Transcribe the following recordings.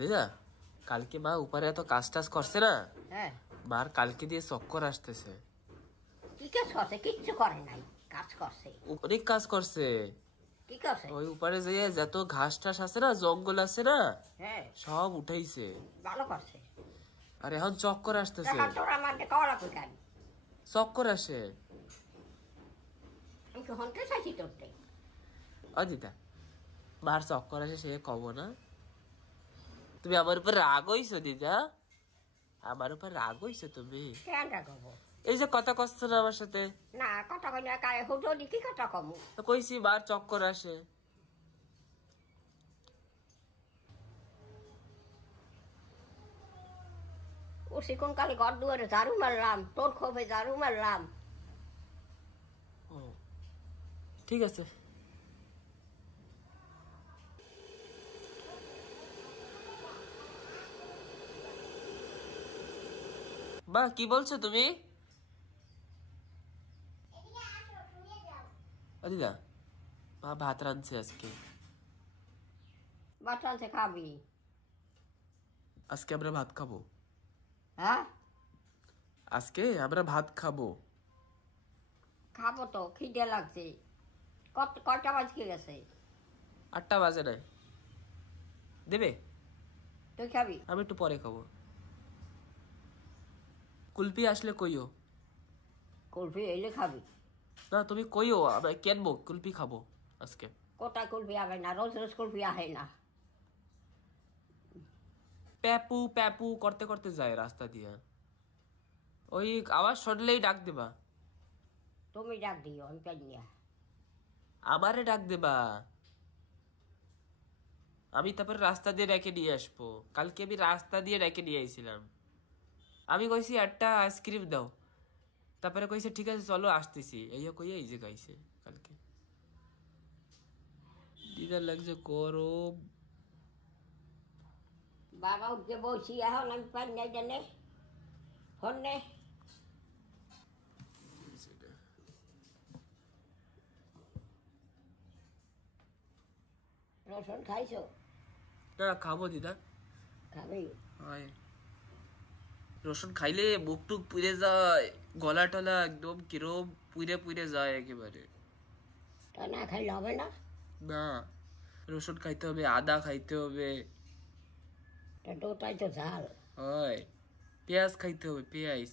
দিদা কালকে মা উপরে এত কাজ টাজ করছে না, হ্যাঁ মার কালকে দিয়ে চক্কর আসতেছে। কি কাজ করছে? কিচ্ছু করে নাই, কাজ করছে, অনেক কাজ করছে। কি করছে? ওই উপরে যে যত ঘাস টাস আছে না, জঙ্গল আছে না, হ্যাঁ সব উঠাইছে। ভালো করছে। আর এখন চক্কর আসতেছে। তোরা আমাকে করা কেন? চক্কর আসে। আমি কি হনতে চাইছি তোরতে? ও দিদা মার চক্কর আসে সে কব না। তুমি আমার উপর রাগ হইছো দিদা, আমার উপর রাগ হইছো তুমি? কেন রাখবো? এই যে কথা কষ্ট না আমার সাথে। না কথা কই না, কায় হুজুরি কি কথা কমু? তো কইছি মার চক্কর আসে। ও কোন কালে ঘর দুয়ারে ঝাড়ু মারলাম, তোর ক্ষোভে ঝাড়ু মারলাম। ও ঠিক আছে। মা কি বলছো তুমি? দিদা মা ভাত রাঁধছে আজকে। ভাত রাঁধছে খাবি? আজকে আমরা ভাত খাবো। হ্যাঁ আজকে আমরা ভাত খাবো। খাবো তো, খিদে লাগছে। কয়টা বাজকে গেছে? 8টা বাজে নাই। দেবে? তুই খাবি? আমি একটু পরে খাবো। কুলপি আসলে কইও। কুলফি এলে খাবি? না তুমি কইও, আমি কেনবো কুলপি খাবো আজকে। কোথায় কুলফি আবে না? রোজ রোজ কুলফি আহে না। প্যাপু প্যাপু করতে করতে যায় রাস্তা দিয়ে, ওই আওয়াজ শুনলেই ডাক দেবা। তুমি ডাক দিও, আমি পাই না। আমারে ডাক দেবা, আমি তারপরে রাস্তা দিয়ে রেখে নিয়ে আসবো। কালকে আমি রাস্তা দিয়ে রেখে নিয়ে আইছিলাম। আমি কইছি একটা আইসক্রিম দাও, তারপরে কইছে ঠিক আছে চলো আসতেছি, এই কইয়া এই যে গাইছে কালকে। দিদার লাগছে গরম। বাবা উঠে বসি, এখন আমি পাই না জানে ফোন নে। রসুন খাইছো? না খাবো দিদা। খাবি? হয় রসুন খাইলে মুখ টুক পুড়ে যায়, গলা টলা একদম কিরম পুড়ে পুড়ে যায় একেবারে। তা না খাইলে হবে না? না রসুন খাইতে হবে, আদা খাইতে হবে। ওটাই তো ঝাল। হয় পেঁয়াজ খাইতে হবে, পেঁয়াজ।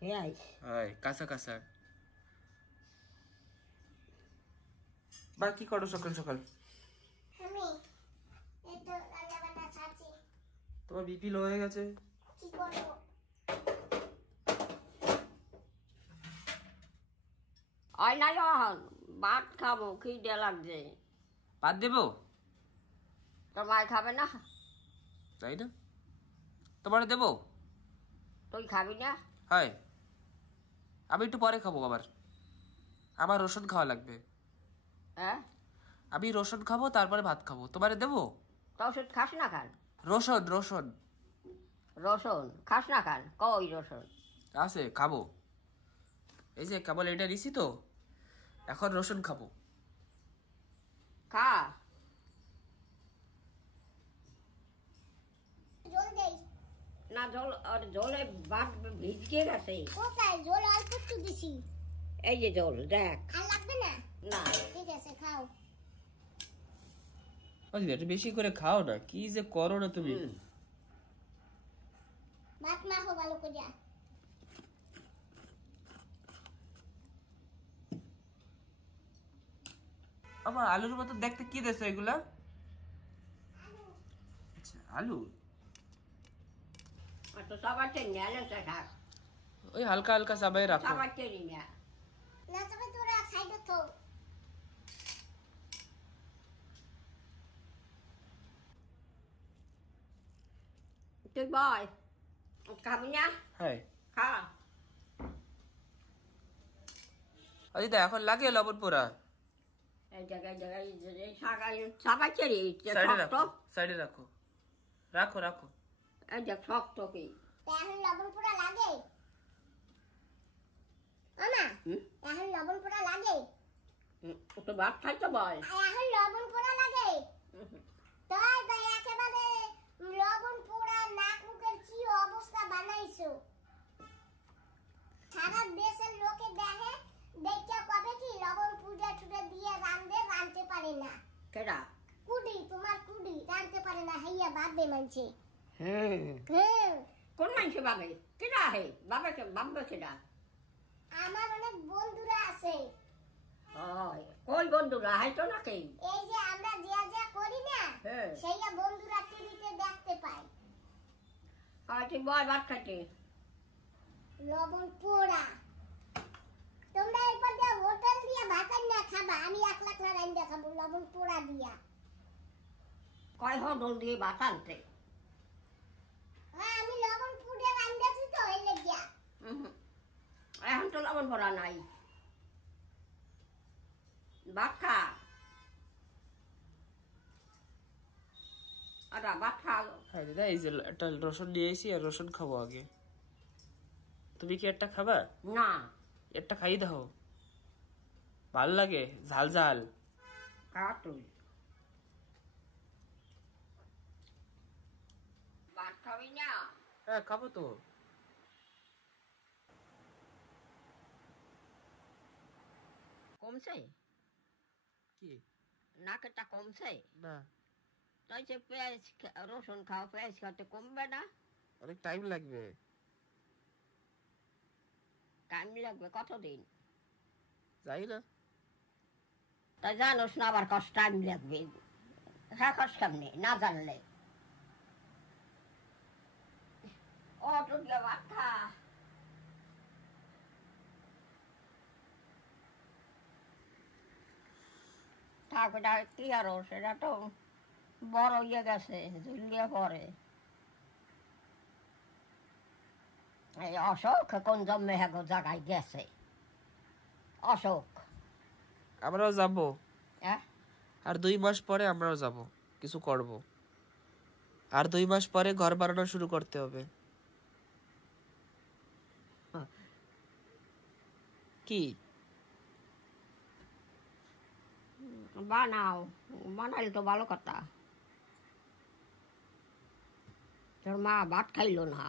পেঁয়াজ? হয় কাঁচা কাঁচা। বা কি করো সকাল সকাল? আমি এই তো রান্না বান্না ছাড়ছি। তোমার বিপি লো হয়ে গেছে। কি করব? ওই না যখন ভাত খাবো, খিদে লাগছে। ভাত দেবো? তোর মায় খাবে না? তাই না, তোমার দেবো? তুই খাবি না? হয় আমি একটু পরে খাবো, আবার আমার রসুন খাওয়া লাগবে। হ্যাঁ আমি রসুন খাবো তারপরে ভাত খাবো, তোমারে দেবো? তো ওষুধ খাস না খান? রসুন রসুন রসুন খাস না খান? কই রসুন আছে খাবো, এই যে কেবল এটা নিছি তো, এখন রসুন খাবো। খা। জল দেই? না জল, আর জলে ভাত ভিজকে গেছে। কোথায় জল? অল্প একটু দিছি। এই যে জল দেখ। আর লাগবে না? না ঠিক আছে খাও। একটু বেশি করে খাও না, কি যে করো না তুমি। ভাত মাখো ভালো করে। আমার আলুর মতো দেখতে কি দেছো এগুলা? আচ্ছা আলু। তো সবার চেয়ে আলু খাক, ওই হালকা হালকা সবাই রাখো। সবার চেয়ে না। না তবে তোরা সাইডে তো। তুই বল খাবি না? হ্যাঁ খা। দিদা এখন লাগে লবণ পোড়া? এই জায়গায় জায়গায় সবার চেয়ে সাইডে রাখো, সাইডে রাখো, রাখো রাখো। এই দেখ শক্ত কি। এখন লবণ পোড়া লাগে? মামা এখন লবণ পোড়া লাগে? তো ভাত খাইতে বল। এখন লবণ পোড়া লাগে? তাই তাই একেবারে বাদ দে মানছে হুম কোন মানুষে বাবে কেডা হে বাবাকে বাবা কেডা আমার অনেক বন্ধুরা আছে হয় কই বন্ধুরা হাইতো নাকি এই যে আমরা যা করি না হ্যাঁ সেইটা বন্ধুরা টিভিতে দেখতে পায় হয় তুই বয় ভাত খাইতে লবণ পোড়া তোমরা এরপর দিয়ে হোটেল দিয়ে ভাত না খাবা আমি 1 লাখ না রাইন্দা খাবো লবণ পোড়া দিয়া কয় হোটেল দিয়ে ভাত আনতে হ্যাঁ আমি লবণ পোড়া রাইন্দাছি তো এই লাগিয়া এখন তো লবণ ভরা নাই ভাত খা আচ্ছা ভাত খা হ্যাঁ দিদা এই যে একটা রসুন নিয়ে এসেছি আর রসুন খাবো আগে তুমি কি একটা খাবা না একটা খাই দাও ভাল লাগে ঝাল ঝাল খা তুই ভাত খাবি না হ্যাঁ খাবো তো কমছে কি নাকেরটা কমছে না তাই যে পেঁয়াজ রসুন খাও পেঁয়াজ খাতে কমবে না অনেক টাইম লাগবে টাইম লাগবে কতদিন যাই না তাই জানোস না আবার কষ্ট টাইম লাগবে হ্যাঁ কষ্ট কেমনি না জানলে ও তো দিয়ে ভাত খা ঠাকুরটা কি আরো সেটা তো বড় ইয়ে গেছে ঝুলিয়ে পরে এই অশোক কোন জন্মে হ্যাঁ জায়গায় গেছে অশোক আমরাও যাব হ্যাঁ আর 2 মাস পরে আমরাও যাব কিছু করব আর 2 মাস পরে ঘর বানানো শুরু করতে হবে কি বানাও বানাইলে তো ভালো কথা তোর মা ভাত খাইলো না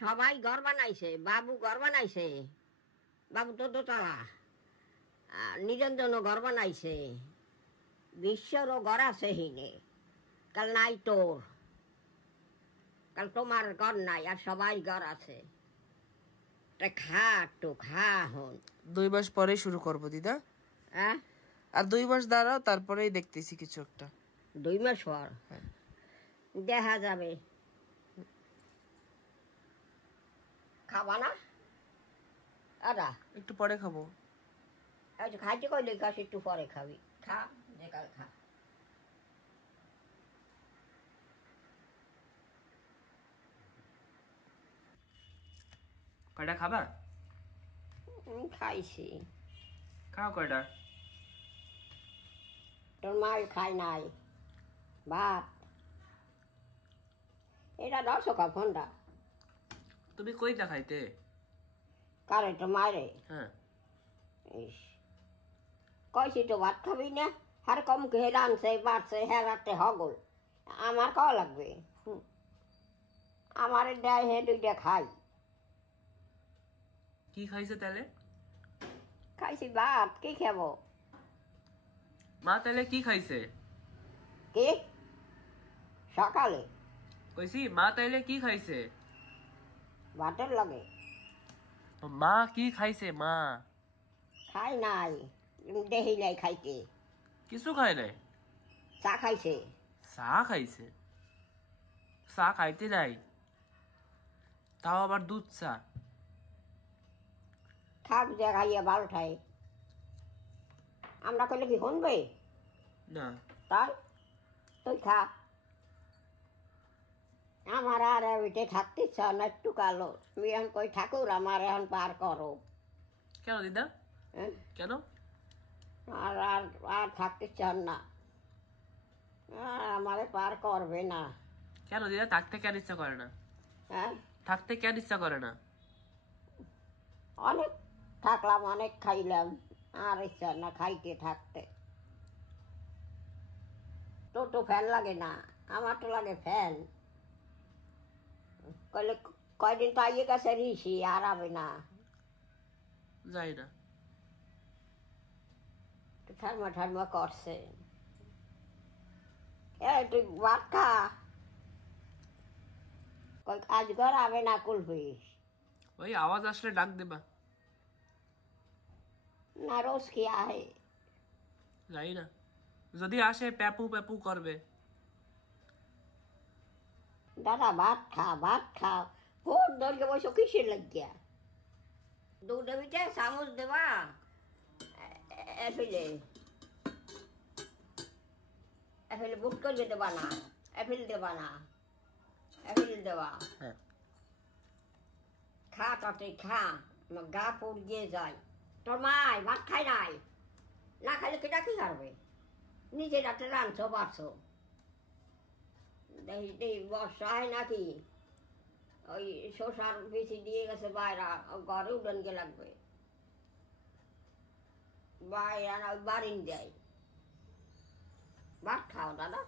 সবাই ঘর বানাইছে বাবু ঘর বানাইছে বাবু তো দোতলা নিজের জন্য ঘর বানাইছে বিশ্বরও ঘর আছে হিনে কাল নাই তোর কাল তোমার ঘর নাই আর সবাই ঘর আছে তা খা একটু খা হন 2 মাস পরেই শুরু করব দিদা হ্যাঁ আর 2 মাস দাঁড়াও তারপরেই দেখতেছি কিছু একটা 2 মাস পর দেখা যাবে খাবা না আদা একটু পরে খাবো এই যে খাইতে কইলে গাছ একটু পরে খাবি খা যে কাল খা কয়টা খাবা খাইছি খাও কয়টা তোর মাই খাই নাই ভাত এটা 10 কাপ ফোনটা তুমি কইটা খাইতে কারে তো মারে হ্যাঁ ইস কইছি তো ভাত খাবি না আর কম খেয়ে রানছে বাড়ছে হেরাতে হগল আমার খাওয়া লাগবে আমার দেয় হে 2টা খাই কি খাইছে তাহলে খাইছি ভাত কি খাবো মা তাহলে কি খাইছে কি সকালে কইছি মা তাইলে কি খাইছে ভাতের লাগে মা কি খাইছে মা খাই নাই দেহি নাই খাইতে কিছু খায় নাই চা খাইছে চা খাইছে চা খাইতে নাই তাও আবার দুধ চা খাক যে খাইয়ে ভালো ঠাই আমরা কইলে কি শুনবে না তাই তুই খা আমার আর ওইটা থাকতে ইচ্ছা না একটু কালো তুমি এখন কই ঠাকুর আমার এখন পার করো কেন দিদা হ্যাঁ? কেন আর আর আর থাকতে চান না আর আমারে পার করবে না কেন দিদা থাকতে কেন ইচ্ছা করে না হ্যাঁ থাকতে কেন ইচ্ছা করে না অনেক থাকলাম অনেক খাইলাম আর ইচ্ছা না খাইতে থাকতে তো ফ্যান লাগে না আমার তো লাগে ফ্যান। কইলে কয়দিন তো আইয়ে গেছে ঋষি, আর হবে না। যাই না। ঠারমা ঠারমা করছে। তুই ভাত খা। কই আজ ঘর হবে না কুলফি। ওই আওয়াজ আসলে ডাক দেবা। না রোজ কি আহে। যাই না, যদি আসে প্যাপু প্যাপু করবে। দাদা ভাত খা, ভাত খা। ফোন ধরকে বসে কিসের লাগিয়া? দুধ দিতে চামচ দেবা এফেলে এফেলে বুট করে দেবা না, এফেল দেবা না, এফেল দেবা। হ্যাঁ খা তাতে খা, আমার গা পড়িয়ে যায়। তোর মাই ভাত খাই নাই, না খাইলে কেটা কি করবে? নিজে রাতে রাঁধছো বাড়ছো, দেখি বর্ষা হয় নাকি ওই শসার বেশি দিয়ে গেছে বাইরা, ঘরে উডনকে লাগবে বাইরা না ওই বারিন দেয়। ভাত খাও দাদা।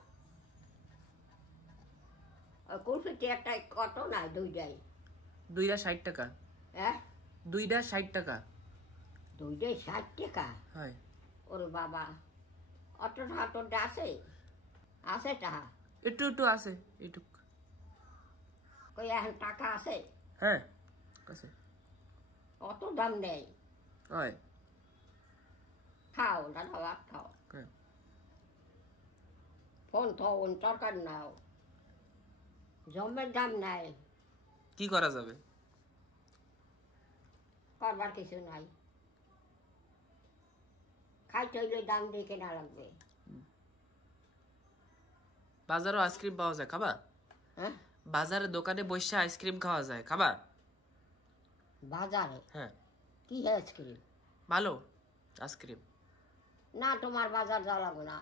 ওই কুলফিটি একটা কত না দুইটাই? 260 টাকা। হ্যাঁ 260 টাকা। দুইটাই 60 টাকা? হয়। ওরে বাবা, অত টাকা তোর আছে? আছে টাকা? একটু একটু আছে এইটুক। কই এখন টাকা আছে? হ্যাঁ আছে। অত দাম নেই। হয়। খাও দাদা, ভাত খাও। হ্যাঁ। ফোন থন তরকারি নাও, জমের দাম নাই। কি করা যাবে? করবার কিছু নাই, খাইতে হইলে দাম দিয়ে কেনা লাগবে। বাজারও আইসক্রিম পাওয়া যায়, খাবা? হ্যাঁ বাজারে দোকানে বসে আইসক্রিম খাওয়া যায়, খাবা? বাজারে? হ্যাঁ কি আইসক্রিম? ভালো আইসক্রিম। না তোমার বাজার যাওয়া লাগবে না।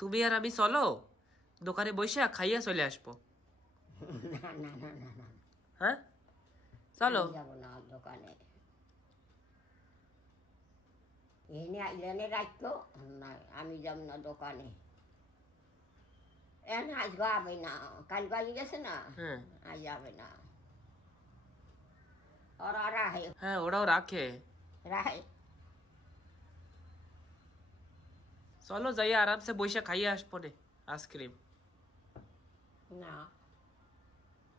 তুমি আর আমি চলো, দোকানে বসে খাইয়া চলে আসবো। না না না না না, হ্যাঁ চলো। আমি যাবো না দোকানে। এনে আইলেনে রাখতো না, আমি যাব না দোকানে। এনে আজ যাবে না, কাল বাজি গেছে না, হ্যাঁ আজ যাবে না। ওরা রাহে হ্যাঁ ওরাও রাখে। রাহে। চলো যাই আরামসে বসে খাইয়ে আসবো নে আইসক্রিম। না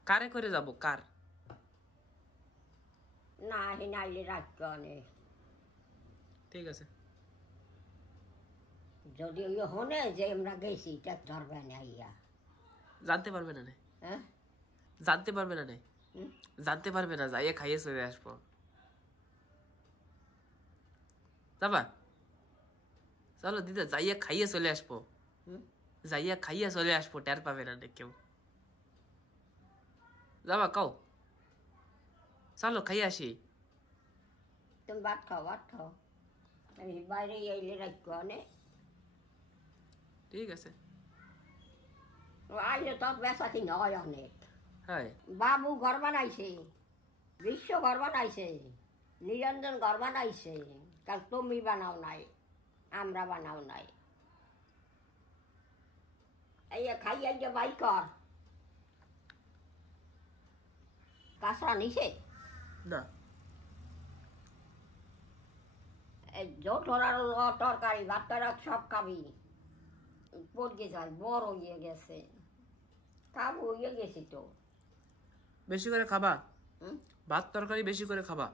কারে করে যাব? কার? না এনে আইলে রাখতো অনেক। ঠিক আছে। যদি ওই হনে যে আমরা গেছি তা ধরবে না ইয়া। জানতে পারবে না নে, হ্যাঁ জানতে পারবে না নে, হুম? জানতে পারবে না, যাইয়ে খাইয়ে চলে আসবো। যাবা? চলো দিদা যাইয়া খাইয়ে চলে আসবো। হুম? যাইয়া খাইয়া চলে আসবো, টের পাবে না নে কেউ। যাবা কও? চলো খাইয়ে আসি। তুমি ভাত খাও, ভাত খাও। আমি বাইরে আইলে রাখতো অনেক। ঠিক আছে। আইলে তো বেচা কিনা হয় অনেক। হ্যাঁ বাবু ঘর বানাইছে, বিশ্ব ঘর বানাইছে, নিরঞ্জন ঘর বানাইছে। কাল তুমি বানাও নাই, আমরা বানাও নাই। এই খাইয়া যে বাই কর। কাঁচরা নিছে না জোঠর আর তরকারি ভাত তরক সব খাবি। পড়ে যায়, বড় হয়ে গেছে, কাবু হয়ে গেছি তো। বেশি করে খাবা, হুম? ভাত তরকারি বেশি করে খাবা।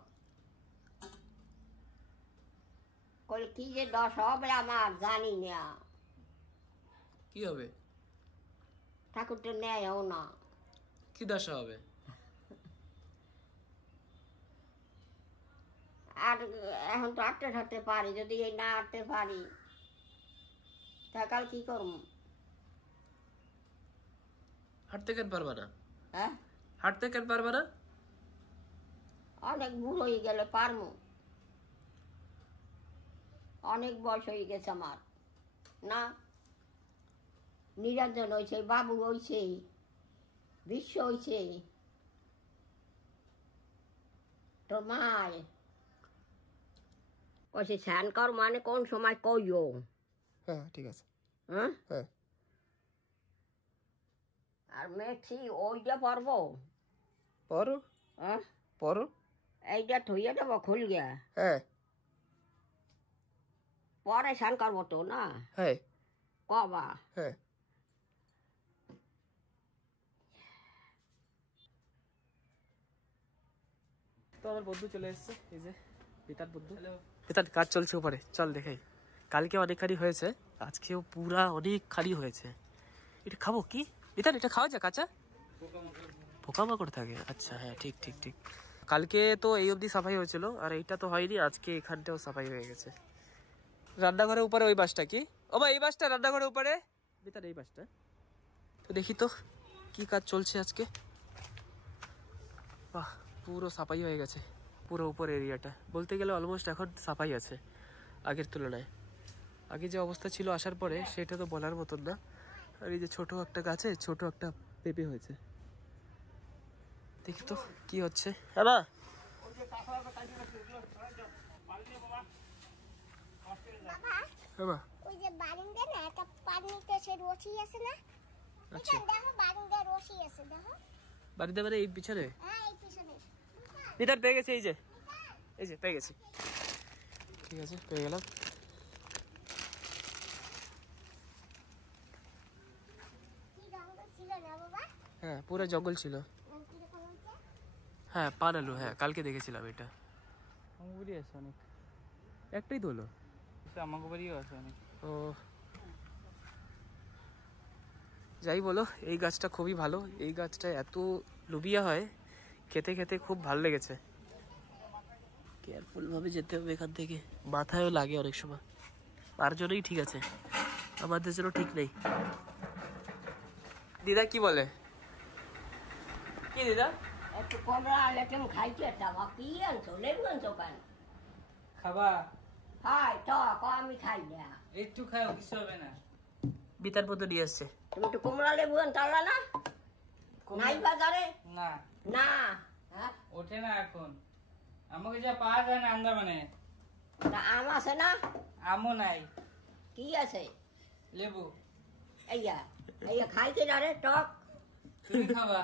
কইলে কি যে দশ হবে আমার জানি না। কি হবে? ঠাকুর তো নেয়ও না। কি দশা হবে? আর এখন তো আটতে থাকতে পারি, যদি এই না আটতে পারি তা কাল কি করব? হাঁটতে কেন পারবা না? হ্যাঁ হাঁটতে কেন পারবা না? অনেক বুড়ো হয়ে গেলে পারবো, অনেক বয়স হয়ে গেছে আমার। না নিরঞ্জন হয়েছে, বাবু হয়েছে, বিশ্ব হয়েছে, তোর মায় কইছে স্নান কর, মানে কোন সময় কইও। হ্যাঁ ঠিক আছে। হ্যাঁ হ্যাঁ আর মেক্সি ওইটা পারবো পরো হ্যাঁ পরো। এইটা থইয়ে দেবো খুল গিয়া হ্যাঁ পরে স্নান করবো তো না হ্যাঁ কবা হ্যাঁ। তো আমার বন্ধু চলে এসছে, এই যে পিতার বন্ধু। পিতার কাজ চলছে উপরে, চল দেখাই। কালকে অনেকখানি হয়েছে, আজকেও পুরা অনেকখানি হয়েছে। এটা খাবো কি পিতার? এটা খাওয়া যায় কাঁচা? পোকামাকড় থাকে, আচ্ছা হ্যাঁ ঠিক ঠিক ঠিক। কালকে তো এই অবধি সাফাই হয়েছিল, আর এইটা তো হয়নি, আজকে এখানটাও সাফাই হয়ে গেছে। রান্নাঘরের উপরে ওই বাসটা কি? ও ভাই এই বাসটা রান্নাঘরের উপরে, ভিতরে এই বাসটা। তো দেখি তো কি কাজ চলছে আজকে। বাহ পুরো সাফাই হয়ে গেছে, পুরো উপর এরিয়াটা বলতে গেলে অলমোস্ট এখন সাফাই আছে আগের তুলনায়। আগে যে অবস্থা ছিল আসার পরে সেটা তো বলার মতন না। আর এই যে ছোট একটা গাছে ছোট একটা পেঁপে হয়েছে, দেখি তো কি হচ্ছে। হ্যাঁ বাবা ওই যে বারিন্দে না একটা পানিতে সে রশি আছে না, আচ্ছা দেখো বারিন্দে রশি আছে দেখো। বাড়িতে মানে এই পিছনে? হ্যাঁ এই পিছনে। ভিতর পেয়ে গেছে, এই যে পেয়ে গেছি। ঠিক আছে পেয়ে গেলাম। কি জঙ্গল ছিল না বাবা? হ্যাঁ পুরো জঙ্গল ছিল। কিরকম হচ্ছে? হ্যাঁ পান আলু, হ্যাঁ কালকে দেখেছিলাম এটা। আমার বাড়ি আছে অনেক, একটাই তো হলো। আমার বাড়িও আছে অনেক। ও যাই বলো, এই গাছটা খুবই ভালো। এই গাছটা এত লুবিয়া হয়, খেতে খেতে খুব ভালো লেগেছে। কেয়ারফুল ভাবে যেতে হবে এখান থেকে, মাথায়ও লাগে অনেক সময়। তার জন্যই ঠিক আছে, আমাদের জন্য ঠিক নেই। দিদা কি বলে? কি দিদা? একটু কমলা লেটেম খাইতে একটা কি আনছো লেবু আনছো কেন? খাবা? হাই তো আমি খাই না। একটু খাও, কিছু হবে না। বিতার মতো নিয়ে আসছে। তুমি একটু কমলা লেবু আনতালা না? নাই বাজারে? না না হ্যাঁ ওঠে না এখন, আমাকে যা পাওয়া যায় না আন্দামানে। তা আম আছে না? আমও নাই। কি আছে? লেবু। এইয়া এইয়া খাইতে না রে টক। তুমি খাবা?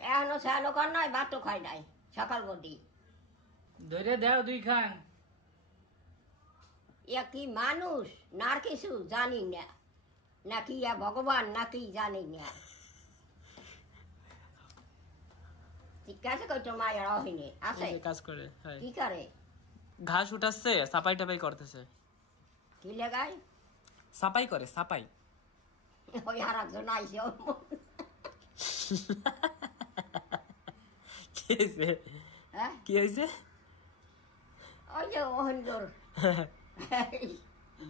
এখনো স্যালো কর নাই, ভাতও খাই নাই সকাল বদি। ধরে দাও দুই খান। ইয়া কি মানুষ না কিছু জানি না, নাকি ইয়া ভগবান নাকি জানি না। ঠিক আছে কই তো মায়ের অহিনে আছে কাজ করে, হ্যাঁ কি করে? ঘাস উঠাচ্ছে, সাপাই টাপাই করতেছে। কি লেগাই? সাপাই করে, সাপাই। ওই আর একজন আইসে ওর কি হয়েছে? হ্যাঁ কি হয়েছে? ওই যে ওহন্দর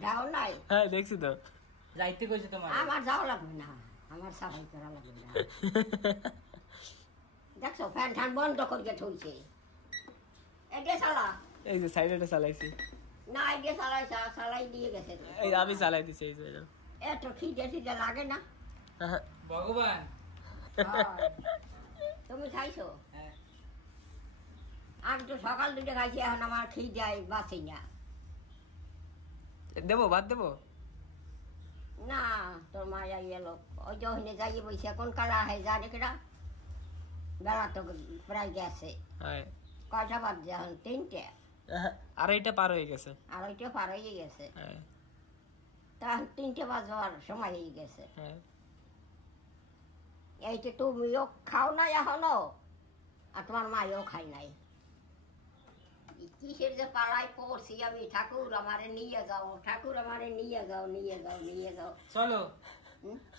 যাও নাই। হ্যাঁ দেখছি তো। যাইতে কইছে তোমার? আমার যাওয়া লাগবে না, আমার সাফাই করা লাগবে না। দেখছো ফ্যান ঠান বন্ধ করিয়ে ঠইছে। এগে চালা। এই যে সাইডে চালাইছি। না এগে চালাই চালাই দিয়ে গেছে। এই আমি চালাই দিছি এই যে। এত খিদে খিদে লাগে না? ভগবান। তুমি খাইছো? হ্যাঁ। আমি তো সকাল দুটো খাইছি, এখন আমার খিদে বাঁচি না। দেবো ভাত দেবো? না তোর মা যাই এলো, ওই যে ওখানে যাই বইছে কোন কালা হয় জানে কেটা। বেলা তো প্রায় গেছে, হ্যাঁ কয়টা বাজছে এখন? 3টে। আড়াইটা পার হয়ে গেছে। আর ওইটা পার হয়ে গেছে, হ্যাঁ তা 3টে বাজবার সময় হয়ে গেছে। হ্যাঁ এইটা তুমিও খাও নাই এখনো, আর তোমার মাইও খাই নাই। কিসের যে পাড়ায় পড়ছি আমি, ঠাকুর আমারে নিয়ে যাও, ঠাকুর আমারে নিয়ে যাও, নিয়ে যাও, নিয়ে যাও। চলো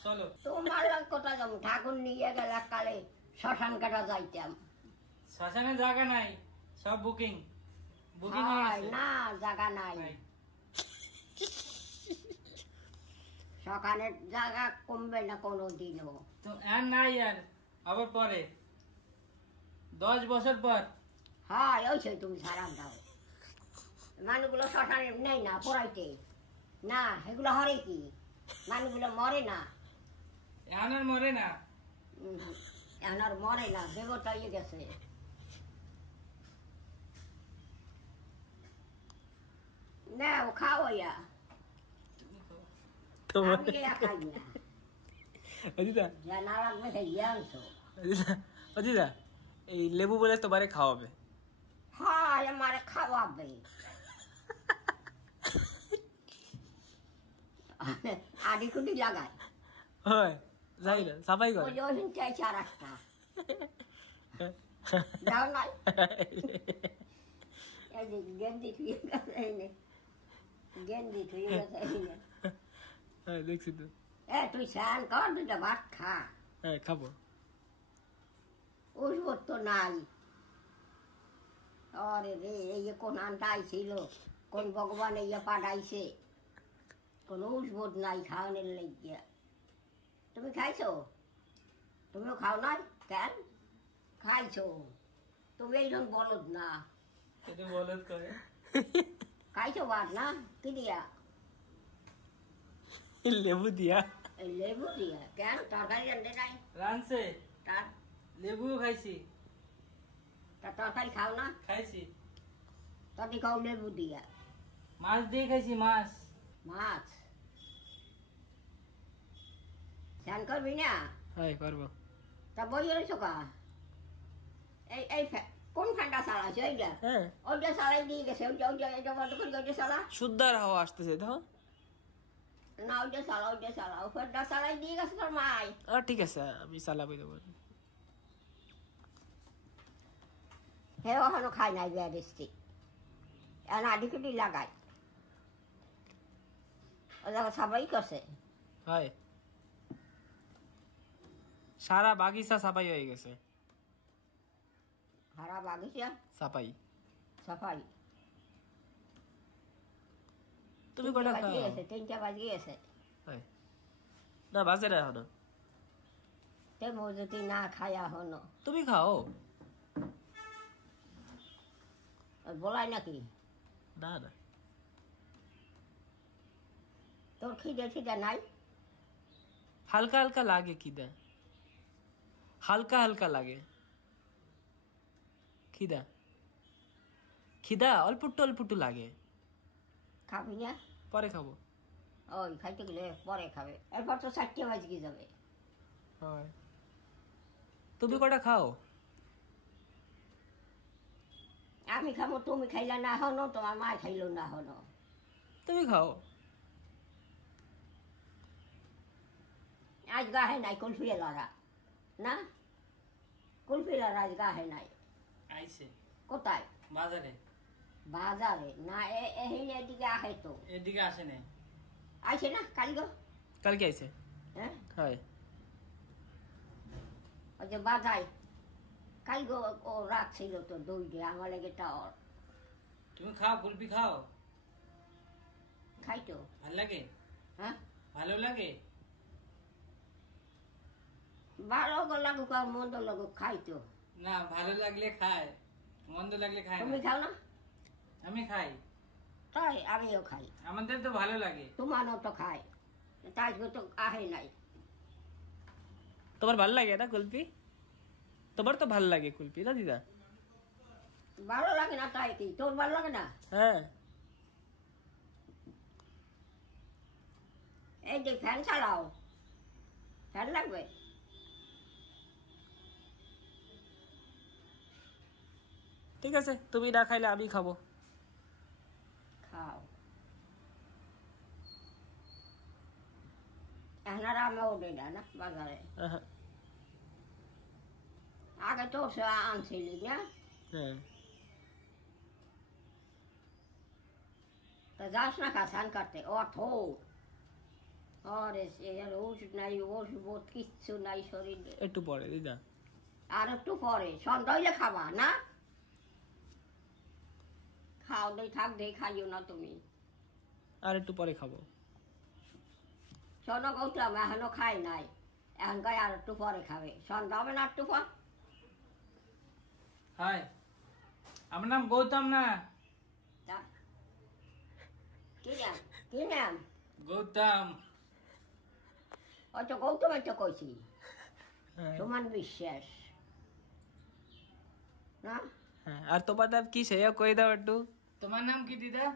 চলো। তোমার কোথায় যাবো? ঠাকুর নিয়ে গেলে কালে শ্মশান কাটা যাইতাম। শ্মশানে জায়গা নাই, সব বুকিং বুকিং হয়ে হয় গেছে। না জায়গা নাই, নাই। শ্মশানের জায়গা কমবে না কোনো দিনও। তো আর নাই, আর আবার পরে 10 বছর পর। হয় ওই সেই তুমি সারান দাও। মানুষগুলো শ্মশানে নেই না পড়াইতে না, এগুলো হরে কি মানুষগুলো মরে না। এখন আর মরে না। এখন আর মরে না, দেবতা ইয়ে গেছে। না ও খাও ইয়া, আমি ইয়া খাই না। ও দিদা, যা না লাগবে সেই দিয়ে আনছো। ও দিদা, এই লেবু বলে তোমারে খাওয়াবে। হয় আমারে খাওয়াবে। আড়ি কুটি লাগায়। হয়, যাই না, সাফাই করে। ওই যে ওইখান চাইছে আর একটা। দাও নাই। এই যে গেন্দি থুয়ে গেছে এই নে। গেন্দি থুয়ে গেছে এই নে। হ্যাঁ, দেখছি তো। তুই স্নান কর, দুটা ভাত খা। হ্যাঁ, খাবো। ওষুধ তো নাই। আরে রে, এই যে কোন আনটা আইছিল, কোন ভগবান এই পাঠাইছে, কোন ওষুধ নাই খাওয়ানোর লাগিয়া। তুমি খাইছো? তুমিও খাও নাই কেন? খাইছো তুমি, এইরকম বলদ না। এটা বলত করে। খাইছো ভাত না? কি দিয়া? লেবু দিয়া। এই লেবু দিয়া। কেন তরকারি রান্ধে নাই? রানছে তার লেবুও খাইছি। তরকারি খাও না? খাইছি। তবে খাও লেবু দিয়া। মাছ দিয়ে খাইছি, মাছ। মাছ স্নান করবি না? হ্যাঁ, পারবো। তা বই রয়েছো কা? এই এই কোন ঠান্ডা সালা আছে ওইটা? হ্যাঁ, ওইটা সালাই দিয়ে গেছে। ওইটা বন্ধ করি। ওইটা সালা শুদ্ধার হাওয়া আসতেছে, দেখো। না, ওইটা সালা ওইটা সালাই দিয়ে গেছে তোর মাই। ঠিক আছে, আমি চালাবই দেবো। হে ওখানে খাই নাই বেয়ারিস্তি। এখন আডি কুটি লাগাই। ও দেখো সবাই করছে। হয়, সারা বাগিচা সাফাই হয়ে গেছে। হারা বাগিচা সাফাই। সাফাই। তুমি কটা খাও? গেছে 3টা বাজে গেছে। হয় না, বাজে না এখনো। তে মজুতি না খায়া হনো। তুমি খাও বলাই নাকি? না না, তোর খিদে নাই? হালকা হালকা লাগে খিদা, হালকা হালকা লাগে খিদা। খিদা অল্পটু লাগে। খাবি না? পরে খাবো। ওই খাইতে গেলে পরে খাবে। এরপর তো 4টে বাজে যাবে। হয়, তুমি কটা খাও? আমি খাবো, তুমি খাইলা না হনো, তোমার মা খাইলো না হনো। তুমি খাও। আজ গাহে নাই কুলফি লড়া না? কুলফি লড়া আজ গাহে নাই। আইছে কোথায়? বাজারে। বাজারে না? এহিনে এদিকে আহে তো। এদিকে আসে নাই। আইছে না কাল গো? কালকে আইছে। হ্যাঁ, হয়, ওই যে বাজাই কাল গো ও রাখছিল তো দই দিয়ে আমার লেগে টাওয়ার। তুমি খাও, কুলফি খাও। খাইতো? ভাল লাগে? হ্যাঁ, ভালো লাগে? ভালো লাগুক আর মন্দ লাগুক খাইতো। না, ভালো লাগলে খায়, মন্দ লাগলে খায় তুমি না। খাও না? আমি খাই। তাই আমিও খাই। আমাদের তো ভালো লাগে। তোমারও তো খাই, তাই তো আহে নাই। তোমার ভাল লাগে না কুলপি? তোমার তো ভাল লাগে কুলপি না দিদা? ভালো লাগে না তাই কি? তোর ভালো লাগে না? হ্যাঁ, এই যে ফ্যান চালাও, ফ্যান লাগবে। ঠিক আছে, তুমি না খাইলে আমি খাবো। খাও। এখন আর আমি ওঠে না বাজারে। আহা, আগে তো সে আনছিলি না? হ্যাঁ, তা যাস না খা স্নান করতে। ওঠো। আরে আর ওষুধ নাই, ওষুধ কিচ্ছু নাই শরীরে। একটু পরে দিদা। আর একটু পরে সন্ধ্যা হইলে খাবা না? খাও দেই থাক দেই, খাইও না তুমি। আর একটু পরে খাবো। শোনো গৌতম, এখনো খাই নাই, এখন গায়ে আর একটু পরে খাবে। সন্ধ্যা হবে না একটু পর? হয়। আমার নাম গৌতম না। তা কি নাম? কি নাম? গৌতম। ওই তো গৌতম তো কইছি। হ্যাঁ, সুমন বিশ্বাস না? হ্যাঁ, আর তোমার নাম কি সেও কই দাও একটু। তোমার নাম কি দিদা?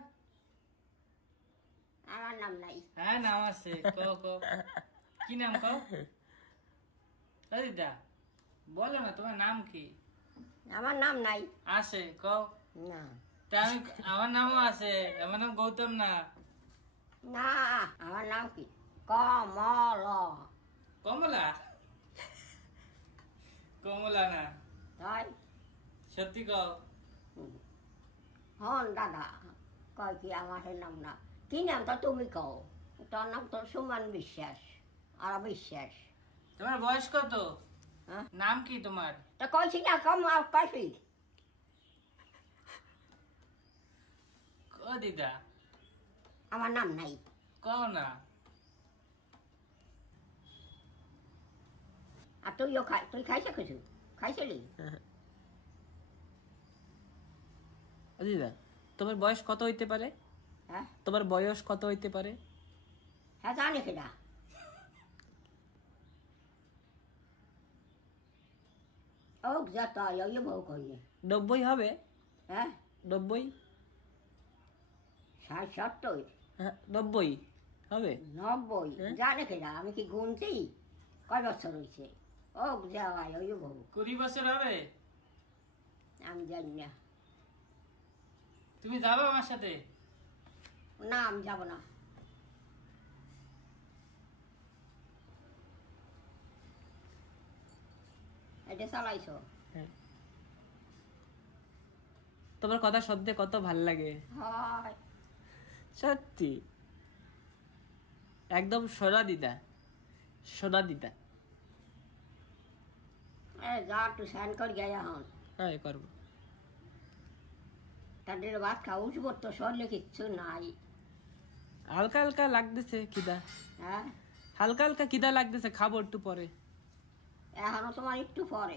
আমার নাম নাই। হ্যাঁ, নাম আছে। কও কও। কি নাম কও? দিদা বলো না তোমার নাম কি? আমার নাম নাই। আছে কও। না তা আমি আমার নামও আছে, আমার নাম গৌতম না। না, আমার নাম কি? কমলা। কমলা? কমলা না। তাই সত্যি কও। হন দাদা কয় কি আমার নাম না। কি নাম তো তুমি কও? তোর নাম তো সুমন বিশ্বাস আর বিশ্বাস। তোমার বয়স কত? হ্যাঁ নাম কি তোমার? তা কইছি না কম কইছি। ও দিদা আমার নাম নাই। কও না। আর তুইও খাই, তুই খাইছে কিছু? খাইছিলি? দিদা তোমার বয়স কত হইতে পারে? হ্যাঁ তোমার বয়স কত হইতে পারে? হ্যাঁ জানি কিনা। ও যত ইয়ে বউ কইলে 90 হবে? হ্যাঁ 90? 60-70 হ্যাঁ 90 হবে। 90 হ্যাঁ? জানে কিনা? আমি কি গুনছি কয় বছর হয়েছে? ও যাওয়া ইয়ে বউ 20 বছর হবে। আমি জানি না। তুমি যাবে আমার সাথে? না আমি যাব না। এটা চালাইছো? হ্যাঁ। তোমার কথা শুনতে কত ভাল লাগে, হয় সত্যি একদম সোনা দিদা, সোনা দিদা। যা একটু স্যান কর গেয়া হন। হ্যাঁ করবো। তাদের ভাত খাওয়া উঠবো তো শরীরে কিচ্ছু নাই। হালকা হালকা লাগতেছে খিদা, হ্যাঁ হালকা হালকা খিদা লাগতেছে, খাবো একটু পরে। এখনো তোমার একটু পরে।